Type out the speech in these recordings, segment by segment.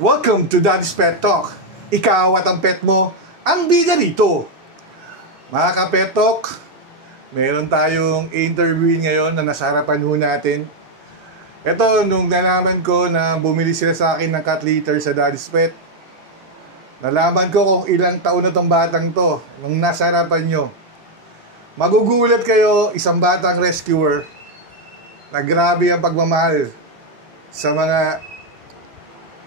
Welcome to Daddy's Pet Talk. Ikaw at ang pet mo, ang bida rito. Mga ka-pet talk, meron tayong interview ngayon na nasa harapan ho natin. Ito, nung nalaman ko na bumili sila sa akin ng cat litter sa Daddy's Pet, nalaman ko kung ilang taon na tong batang to nung nasa harapan nyo. Magugulat kayo, isang batang rescuer na grabe ang pagmamahal sa mga,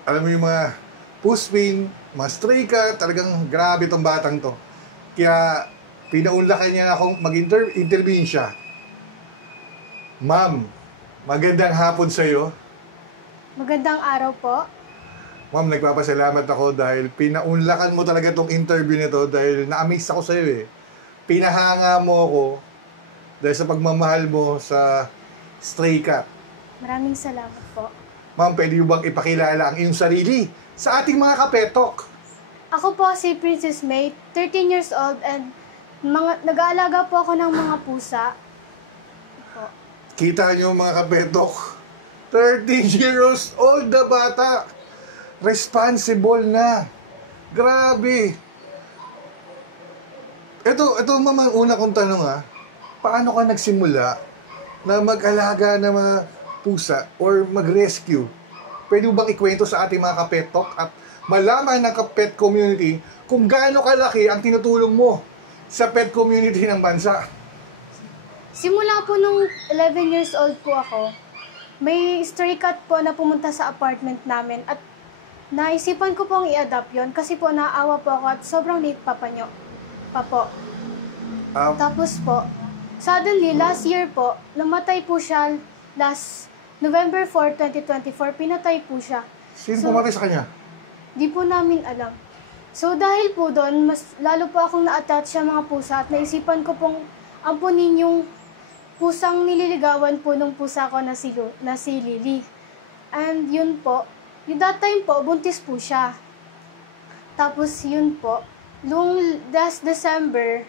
alam mo yung mga puspin, mga stray cat, talagang grabe tong batang to. Kaya pinaunlakan niya akong mag-intervene siya. Ma'am, magandang hapon sa iyo. Magandang araw po. Ma'am, nagpapasalamat ako dahil pinaunlakan mo talaga tong interview nito dahil na-amaze ako sa iyo eh. Pinahanga mo ako dahil sa pagmamahal mo sa stray cat. Maraming salamat po. Ma'am, pwede mo bang ipakilala ang iyong sarili sa ating mga kapetok? Ako po si Princess May, 13 years old and nag-aalaga po ako ng mga pusa. Po. Kita nyo mga kapetok, 13 years old na bata. Responsible na. Grabe. Ito ma'am, ang una kong tanong paano ka nagsimula na mag-alaga ng mga pusa or mag-rescue? Pwede mo bang ikwento sa ating mga kapetok at malaman ng ka-pet community kung gaano kalaki ang tinutulong mo sa pet community ng bansa? Simula po nung 11 years old po ako, may stray cat po na pumunta sa apartment namin at naisipan ko pong i-adopt yon kasi po naawa po ako at sobrang liit pa po. Tapos po, suddenly last year po, namatay po siya last November 4, 2024, pinatay po siya. Sino pumatay sa kanya? Di po namin alam. So dahil po doon, mas lalo po akong na-attach sa mga pusa at naisipan ko pong ampunin yung pusang nililigawan po nung pusa ko na si Lily. And yun po, yung that time po, buntis po siya. Tapos yun po, nung last December,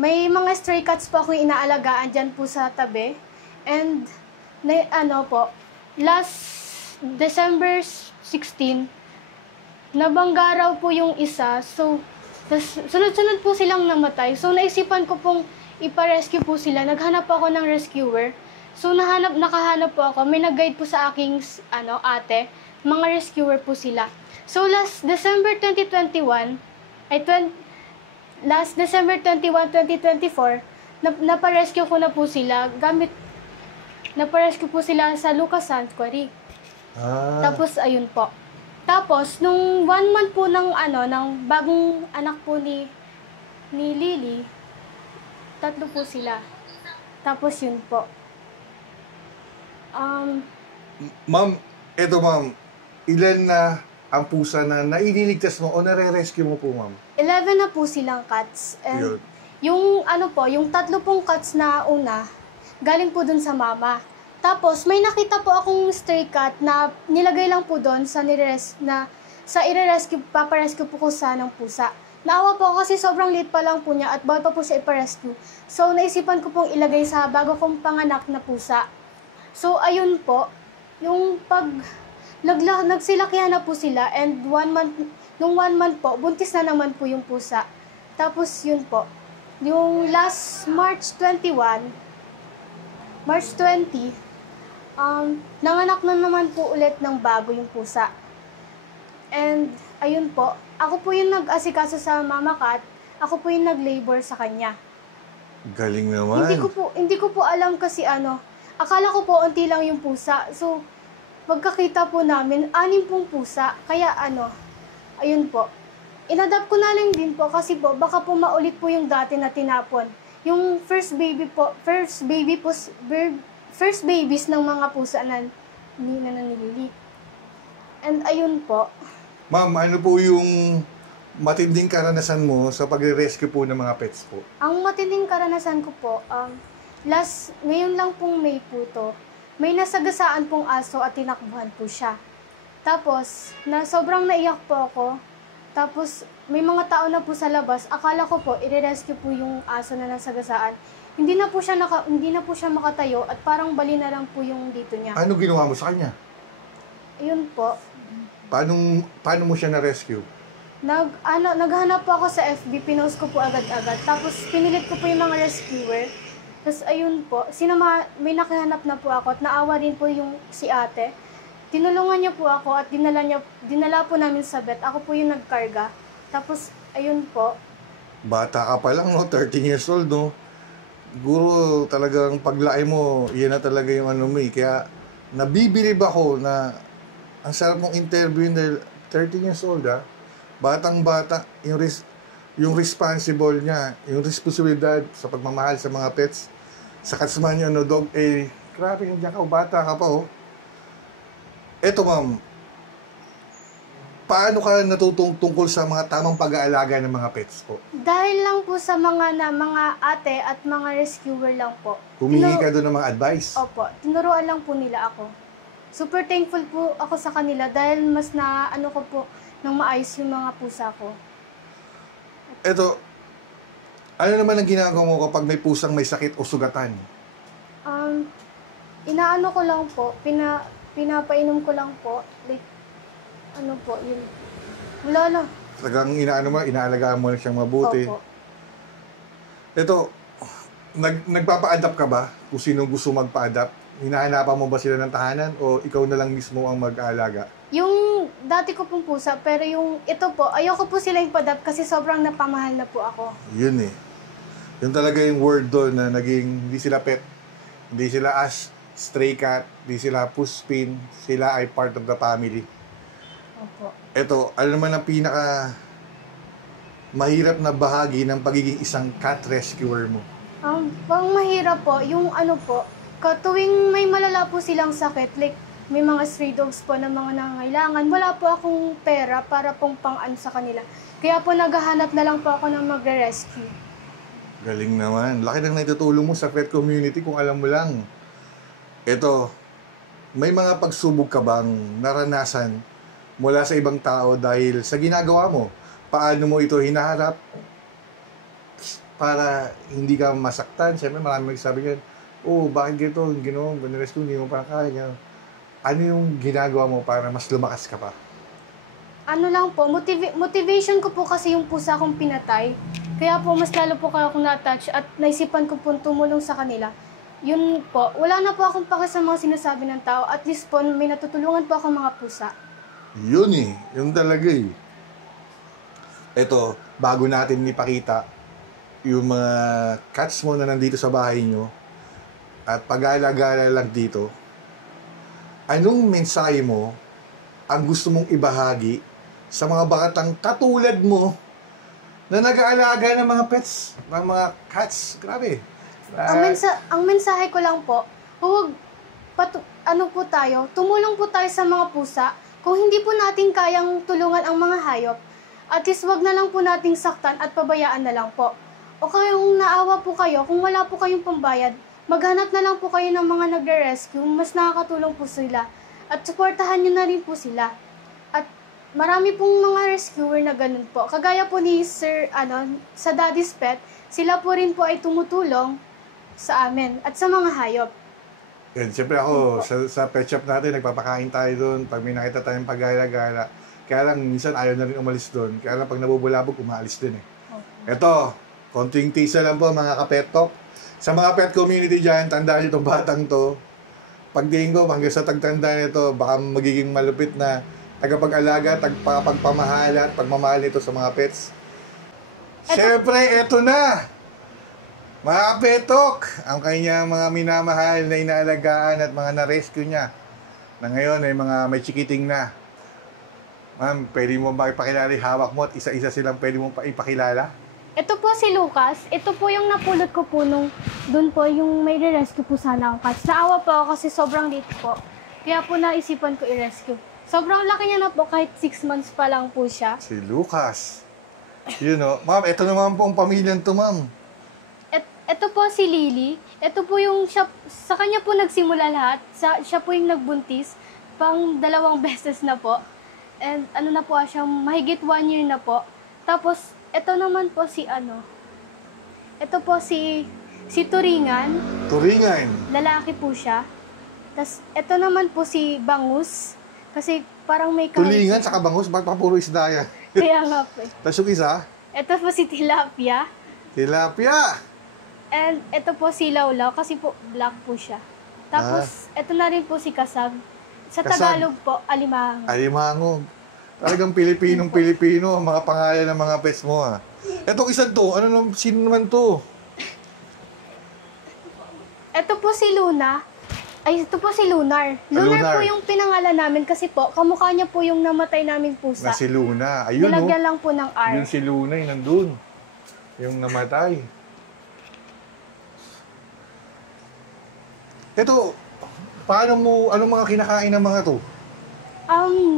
may mga stray cats po akong inaalagaan dyan po sa tabi. And last December 16, nabangga raw po yung isa. So, sunod-sunod po silang namatay. So, naisipan ko pong ipa-rescue po sila. Naghanap po ako ng rescuer. So, nakahanap po ako. May nag-guide po sa aking ate. Mga rescuer po sila. So, last December 21, 2024, naparescue ko na po sila naparescue po sila sa Lucas Sanctuary. Tapos, ayun po. Tapos, nung 1 month po ng bagong anak po ni Lily, 3 po sila. Tapos, yun po. Ma'am, ilan na ang pusa na naililigtas mo o nare-rescue mo po, ma'am? 11 na po silang cats. And yung 3 pong cats na una, galing po dun sa mama. Tapos, may nakita po akong stray cat na nilagay lang po doon sa paparescue po ko sa ng pusa. Naawa po ako kasi sobrang liit pa lang po niya at bawal pa po siya iparescue. So, naisipan ko pong ilagay sa bago kong panganak na pusa. So, ayun po, yung nagsilakihan na po sila and 1 month po, buntis na naman po yung pusa. Tapos, yun po, yung last March 20, nanganak na naman po ulit ng bago yung pusa. And, ayun po, ako po yung nag-asikaso sa mama cat, ako po yung nag-labor sa kanya. Galing naman. Hindi ko po alam kasi akala ko po unti lang yung pusa. So, pagkakita po namin, 6 pong pusa. Kaya ayun po. Inadapt ko na lang din po kasi po, baka po maulit po yung dati na tinapon. Yung first babies ng mga pusa na nilili. And ayun po. Ma'am, ano po yung matinding karanasan mo sa pagre-rescue po ng mga pets po? Ang matinding karanasan ko po, ngayon lang pong May po to, may nasagasaan pong aso at tinakbuhan po siya. Tapos, sobrang naiyak po ako. Tapos, may mga tao na po sa labas. Akala ko po, i-rescue po yung aso na nasagasaan. Hindi na po siya makatayo at parang bali na lang po yung dito niya. Ano ginawa mo sa kanya? Ayun po. Paano mo siya na-rescue? Naghanap po ako sa FB, pinost ko po agad-agad. Tapos pinilit ko po yung mga rescuer. Tapos ayun po, may nakahanap na po ako at naawa rin po yung si ate. Tinulungan niya po ako at dinala po namin sa vet. Ako po yung nagkarga. Tapos ayun po. Bata ka pa lang, no? 13 years old, no? Siguro talagang paglaki mo, yan na talaga yung ano mo eh. Kaya nabibilib ako na ang sarap mong interviewin dahil 13 years old, ha? Batang-bata, yung responsible niya, yung responsibilidad sa pagmamahal sa mga pets, sa katsman niya, no, dog, eh, grabe, nandiyan ka, bata ka pa, oh. Eto, ma'am, paano ka natutong tungkol sa mga tamang pag-aalaga ng mga pets po? Dahil lang po sa mga ate at mga rescuer lang po. Humingi ka doon ng mga advice? Opo, tinuruan lang po nila ako. Super thankful po ako sa kanila dahil mas ko po ng maayos yung mga pusa ko. Eto, ano naman ang ginagawa mo kapag may pusang may sakit o sugatan? Inaano ko lang po, pinapainom ko lang po. Like, ano po, yun. Wala lang. Talagang inaalagaan mo na siyang mabuti. Opo. Eto, nagpapa-adapt ka ba? Kung sino gusto magpa-adapt? Hinahanapan mo ba sila ng tahanan o ikaw na lang mismo ang mag-aalaga? Yung dati ko pong pusa, pero yung ito po, ayoko po sila ipadapt kasi sobrang napamahal na po ako. Yun eh. Yun talaga yung word doon na naging hindi sila pet. Hindi sila stray cat, hindi sila puspin. Sila ay part of the family. Opo. Eto, ano naman ang pinaka mahirap na bahagi ng pagiging isang cat rescuer mo? Pang mahirap po, yung ano po, tuwing may malala po silang sakit, like may mga stray dogs po na mga nangangailangan, wala po akong pera para pong pang-ano sa kanila. Kaya po naghahanap na lang po ako ng magre-rescue. Galing naman. Laki ng naitutulong mo sa pet community kung alam mo lang. Eto, may mga pagsubok ka bang naranasan mula sa ibang tao dahil sa ginagawa mo? Paano mo ito hinaharap para hindi ka masaktan? Siyempre marami magsasabi yan, bakit ganito? Ginawa mo, rescue, hindi mo pa kaya. Ano yung ginagawa mo para mas lumakas ka pa? Ano lang po, motivation ko po kasi yung pusa kong pinatay. Kaya po mas lalo po kayo akong na-touch at naisipan ko po tumulong sa kanila. Yun po, wala na po akong pake sa mga sinasabi ng tao. At least po, may natutulungan po akong mga pusa. Yun eh, yun talaga eh. Eto, bago natin ipakita yung mga cats mo na nandito sa bahay nyo at pag-alagala lang dito, anong mensahe mo ang gusto mong ibahagi sa mga bakatang katulad mo na nag-aalaga ng mga pets, ng mga cats? Grabe. Ang mensahe ko lang po, huwag tumulong po tayo sa mga pusa. Kung hindi po natin kayang tulungan ang mga hayop, at least wag na lang po nating saktan at pabayaan na lang po. O kaya kung naawa po kayo, kung wala po kayong pambayad, maghanap na lang po kayo ng mga nagre-rescue, mas nakakatulong po sila. At suportahan nyo na rin po sila. At marami pong mga rescuer na ganun po. Kagaya po ni sa Daddy's Pet, sila po rin po ay tumutulong sa amin at sa mga hayop. Yan, siyempre ako, sa pet shop natin, nagpapakain tayo doon. Pag may nakita tayong pag-gala-gala, kaya lang, minsan ayaw na rin umalis doon. Kaya lang, pag nabubulabog, umaalis din eh. Ito, konting tisa lang po mga kapet talk. Sa mga pet community dyan, tandaan itong batang to. Pagdiin ko, hanggang sa tagtanda nito, baka magiging malupit na tagapag-alaga, pagpamahala at pagmamahal nito sa mga pets. Siyempre, eto na! Mga petok, ang kanyang mga minamahal na inaalagaan at mga na-rescue niya na ngayon ay mga may chikiting na. Ma'am, pwede mo ba ipakilala yung hawak mo at isa-isa silang pwede mo pa ipakilala? Ito po si Lucas. Ito po yung napulot ko po doon po yung may re-rescue po sana ang cats. Naawa po ako kasi sobrang late po. Kaya po naisipan ko i-rescue. Sobrang laki niya na po kahit 6 months pa lang po siya. Si Lucas. You know, ma'am, ito naman po ang pamilyang to, ma'am. Ito po si Lily. Ito po yung sa kanya po nagsimula lahat. Siya po yung nagbuntis. Pang 2 beses na po. And ano na po siya, mahigit 1 year na po. Tapos, ito naman po si Ito po si Turingan. Turingan. Lalaki po siya. Tapos, ito naman po si Bangus. Kasi parang may kahon. Tulingan sa bangus, ba't pa puro isda yan? Kaya nga po eh. Tapos yung isa, Ito po si tilapia. tilapia. And ito po si lawlaw kasi po black po siya. Tapos ito na rin po si kasag. Sa Kasag. Tagalog po, alimango. Alimango. Talagang Pilipinong-Pilipino ang mga pangalan ng mga pets mo, ha. Etong isang to, sino naman to? Ito po si Luna. Ay, ito po si Lunar. Lunar Lunar. po yung pinangalan namin kasi po, kamukha niya po yung namatay naming pusa. Na si Luna. Ayun, Nilagyan lang po ng R. Yun si Luna, yung nandun. Yung namatay. Ito, anong mga kinakain ng mga to?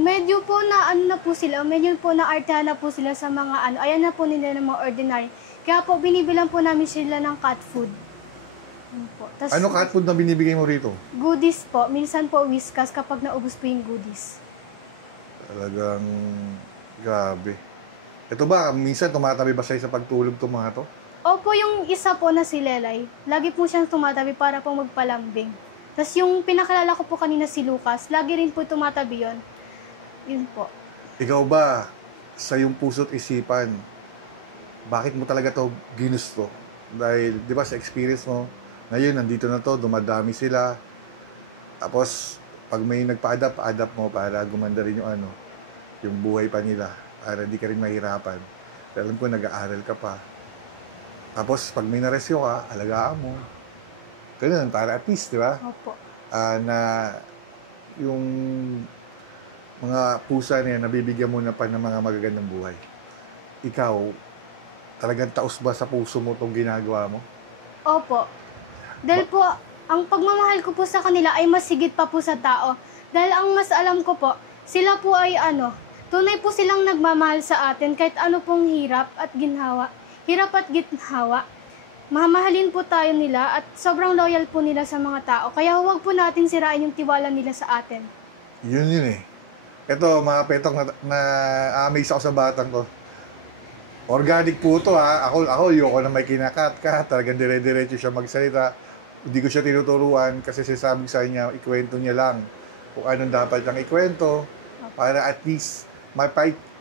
Medyo po na ano na po sila, medyo po na artehan na po sila sa mga ayan na po nila ng mga ordinary. Kaya po binibilang po namin sila ng cat food. Yun po. Tas, Ano cat food na binibigay mo rito? goodies po, minsan po whiskas kapag naubos po yung goodies. Talagang grabe. Ito ba, minsan tumatabi ba sa'yo sa pagtulog itong mga to? Opo, yung isa po na si Lelay, lagi po siyang tumatabi para po magpalambing. Tapos yung pinakalala ko po kanina si Lucas, lagi rin po tumatabi yon. Yun po. Ikaw ba, sa iyong puso't isipan, bakit mo talaga to ginusto? Dahil, di ba, sa experience mo, ngayon, nandito na to, dumadami sila. Tapos, pag may nagpa-adapt mo para gumanda rin yung buhay pa nila, para hindi ka rin mahirapan. Alam ko, nag-aaral ka pa. Tapos, pag may naresyo ka, alagaan mo. Ganun, para at least, di ba? Opo. Na yung mga pusa niya, nabibigyan mo na pa ng mga magagandang buhay. Ikaw, talagang taos ba sa puso mo itong ginagawa mo? Opo. Dahil po, ang pagmamahal ko po sa kanila ay mas higit pa po sa tao. Dahil ang mas alam ko po, sila po ay tunay po silang nagmamahal sa atin kahit ano pong hirap at ginhawa. Mamahalin po tayo nila at sobrang loyal po nila sa mga tao. Kaya huwag po natin sirain yung tiwala nila sa atin. Yun eh. Ito, mga petok na-amaze ako sa batang ko. Organic po ito, ha. Ako, ayoko na may kinakat-kat. Talagang dire-diretso siya magsalita. Hindi ko siya tinuturuan kasi sinasabi sa niya, ikwento niya lang kung anong dapat niyang ikwento para at least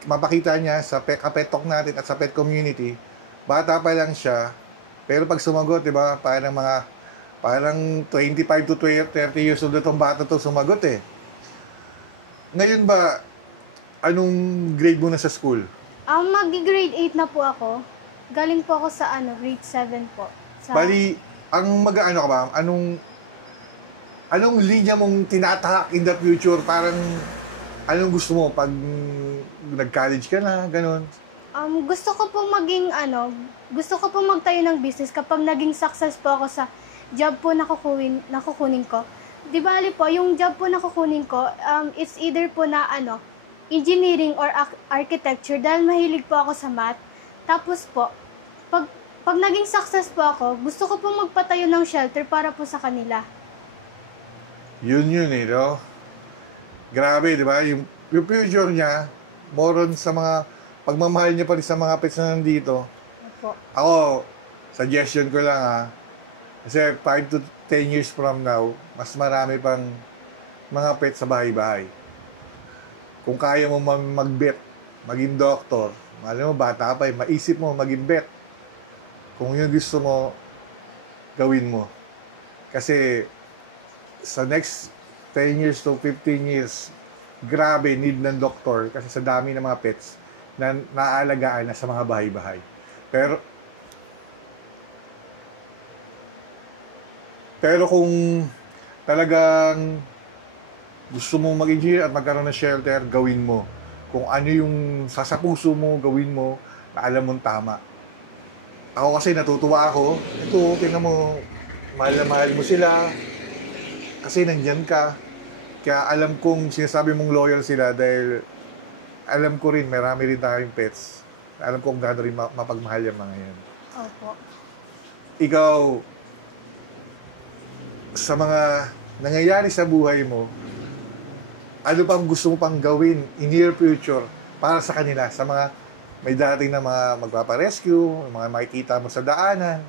mapakita niya sa kapetok natin at sa pet community. Bata pa lang siya, pero pag sumagot, di ba, parang 25 to 30 years old itong bata to sumagot eh. Ngayon ba, anong grade mo na sa school? Mag-grade 8 na po ako. Galing po ako sa grade 7 po. Bali, ka ba? Anong linya mong tinatahak in the future? Parang, anong gusto mo pag nag-college ka na, ganun? Gusto ko po gusto ko po magtayo ng business kapag naging success po ako sa job po na kukunin ko. Di bali po, yung job po na kukunin ko, it's either po na engineering or architecture dahil mahilig po ako sa math. Tapos po, pag naging success po ako, gusto ko po magpatayo ng shelter para po sa kanila. Yun eh, no? Grabe, di ba? Yung future niya, more on sa mga pagmamahal niya pa rin sa mga pets na nandito. Opo. Ako, suggestion ko lang kasi 5 to 10 years from now, mas marami pang mga pets sa bahay-bahay. Kung kaya mo mag-vet, maging doktor, alam mo, bata pa maisip mo maging vet. Kung yun gusto mo, gawin mo. Kasi sa next 10 years to 15 years, grabe need ng doktor kasi sa dami ng mga pets na naaalagaan na sa mga bahay-bahay. Pero kung talagang gusto mong mag-engineer at magkaroon ng shelter, gawin mo. Kung ano yung sa puso mo, gawin mo, na alam mong tama. Ako kasi natutuwa ako. Ito, tingnan mo, mahal na mahal mo sila. Kasi nandyan ka. Kaya alam kong sinasabi mong loyal sila dahil alam ko rin, marami rin tayong pets. Alam ko kung gaano rin mapagmahal yung mga yan. Opo. Ikaw, sa mga nangyayari sa buhay mo, ano pang gusto mo pang gawin in near future para sa kanila, sa mga may dating na mga magpaparescue, mga makikita mo sa daanan,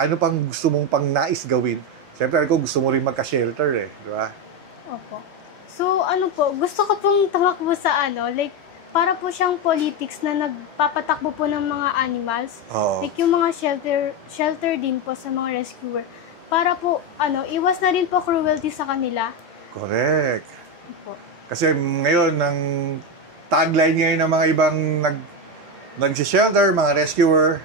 ano pang gusto mong pang nais gawin? Siyempre, ako gusto mo rin magka-shelter di ba? Opo. So, ano po, gusto ko pong tumakbo sa like, para po siyang politics na nagpapatakbo po ng mga animals. Oo. Like yung mga shelter din po sa mga rescuer. Para po, iwas na rin po cruelty sa kanila. Correct. Po. Kasi ngayon, ang tagline ngayon ng mga ibang nag-shelter, mga rescuer,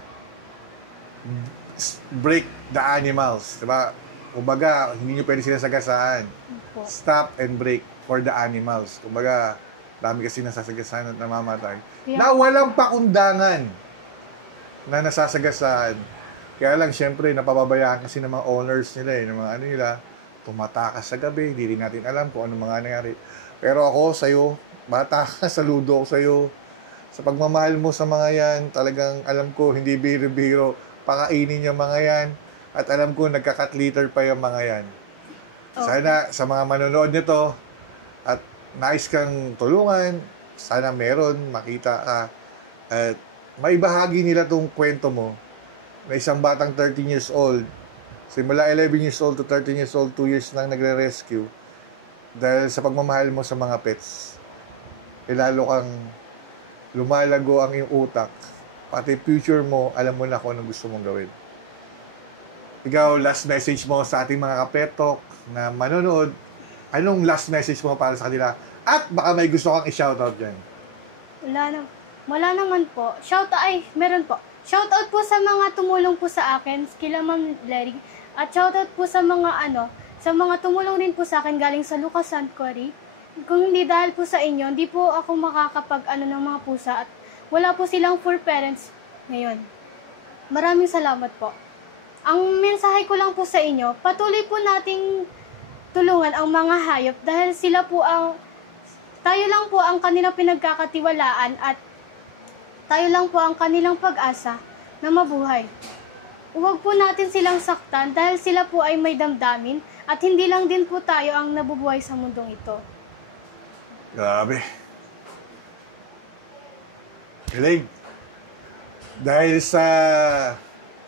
break the animals. Diba? Kumbaga, hindi nyo pwede sinasagasaan. Po. Stop and break for the animals. Kumbaga, dami kasi nasasagasaan at namamatay. Yeah. Na walang pakundangan na nasasagasaan. Kaya lang, syempre, napapabayaan kasi ng mga owners nila ng mga ano nila, tumatakas sa gabi, hindi rin natin alam kung ano mga nangyari. Pero ako, sa'yo, bata ka, saludo ako sa'yo. Sa pagmamahal mo sa mga yan, talagang alam ko, hindi biro-biro, pakainin yung mga yan. At alam ko, nagka-cut litter pa yung mga yan. Okay. Sana sa mga manonood nito, at nais kang tulungan, sana meron, makita ka, at maibahagi nila tong kwento mo, na isang batang 13 years old, simula 11 years old to 13 years old, 2 years nang nagre-rescue, dahil sa pagmamahal mo sa mga pets, lalo kang lumalago ang iyong utak, pati future mo, alam mo na kung anong gusto mong gawin. Ikaw, last message mo sa ating mga kapetok na manonood, anong last message mo para sa kanila? At baka may gusto kang i-shoutout dyan. Wala naman po. Meron po. Shoutout po sa mga tumulong po sa akin, kila Ma'am Larry. At shoutout po sa mga sa mga tumulong rin po sa akin galing sa Lucas Sanctuary. Kung hindi dahil po sa inyo, hindi po ako makakapag ng mga pusa at wala po silang for parents ngayon. Maraming salamat po. Ang mensahe ko lang po sa inyo, patuloy po nating tulungan ang mga hayop dahil tayo lang po ang kanilang pinagkakatiwalaan at tayo lang po ang kanilang pag-asa na mabuhay. Huwag po natin silang saktan dahil sila po ay may damdamin at hindi lang din po tayo ang nabubuhay sa mundong ito. Grabe. Galing. Dahil sa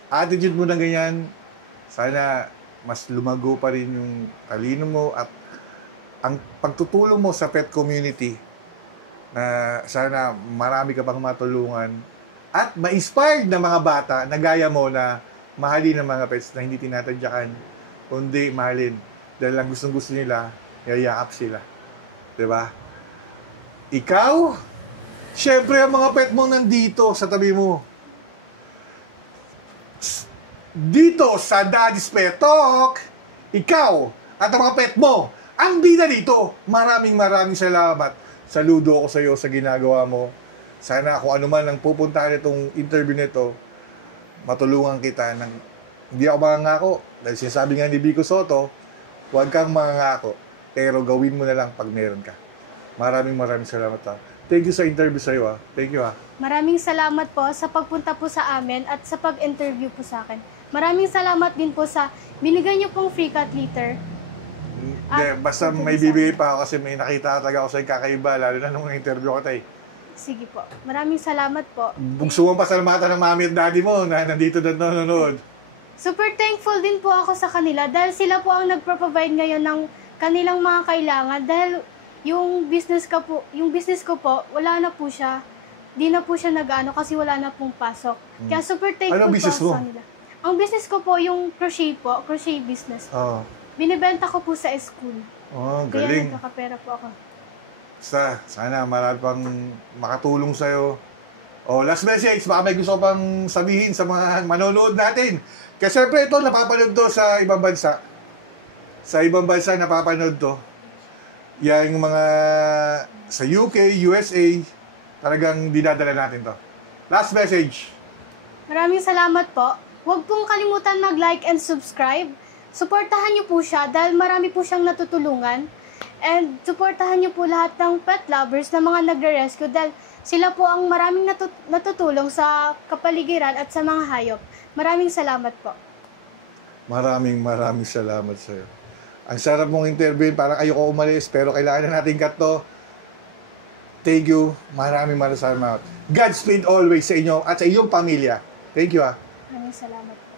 attitude mo na ganyan, sana mas lumago pa rin yung talino mo at ang pagtutulong mo sa pet community na sana marami ka pang matulungan at ma-inspired na mga bata na gaya mo na mahalin ang mga pets na hindi tinatadyakan kundi mahalin dahil lang gustong-gusto nila, yayakap sila. Diba? Ikaw, syempre ang mga pet mo nandito sa tabi mo. Dito sa Daddy's Pet Talk, ikaw at ang mga pet mo, ang bida dito. Maraming salamat. Saludo ako sa iyo sa ginagawa mo. Sana kung ano man ang pupuntahan itong interview nito, matulungan kita ng hindi ako mangangako. Dahil sinasabi nga ni Vico Soto, huwag kang mangangako, pero gawin mo na lang pag meron ka. Maraming salamat. Thank you sa interview sa iyo. Thank you. Maraming salamat po sa pagpunta po sa amin at sa pag-interview po sa akin. Maraming salamat din po sa binigay niyo pong free cat litter. Basta may bibigay pa ako kasi may nakita talaga ako sa kakaiba, lalo na nung interview ko tayo. Sige po. Maraming salamat po. Gusto mong pasalamatan ng mami at daddy mo na nandito na nanonood. Super thankful din po ako sa kanila dahil sila po ang nagpro-provide ngayon ng kanilang mga kailangan dahil yung business ko po, wala na po siya. Di na po siya nag-ano kasi wala na pong pasok. Kaya super thankful Anong po business ako mo? sa kanila. Ang business ko po yung crochet business. Oo. Binibenta ko po sa school. Oh, Kaya galing. nagkakapera po ako. Sana marami pang makatulong sa'yo. Last message, baka may gusto pang sabihin sa mga manonood natin. Kasi syempre ito, napapanood to sa ibang bansa. Sa ibang bansa, napapanood to. Yan yung mga sa UK, USA, talagang dinadala natin to. Last message. Maraming salamat po. Huwag pong kalimutan mag-like and subscribe. Suportahan niyo po siya dahil marami po siyang natutulungan. And suportahan niyo po lahat ng pet lovers na mga nagre-rescue dahil sila po ang maraming natutulong sa kapaligiran at sa mga hayop. Maraming salamat po. Maraming salamat sa iyo. Ang sarap mong interview, parang ayoko umalis, pero kailangan na natin cut to. Thank you. Maraming salamat. Godspeed always sa inyo at sa iyong pamilya. Thank you. Maraming salamat po.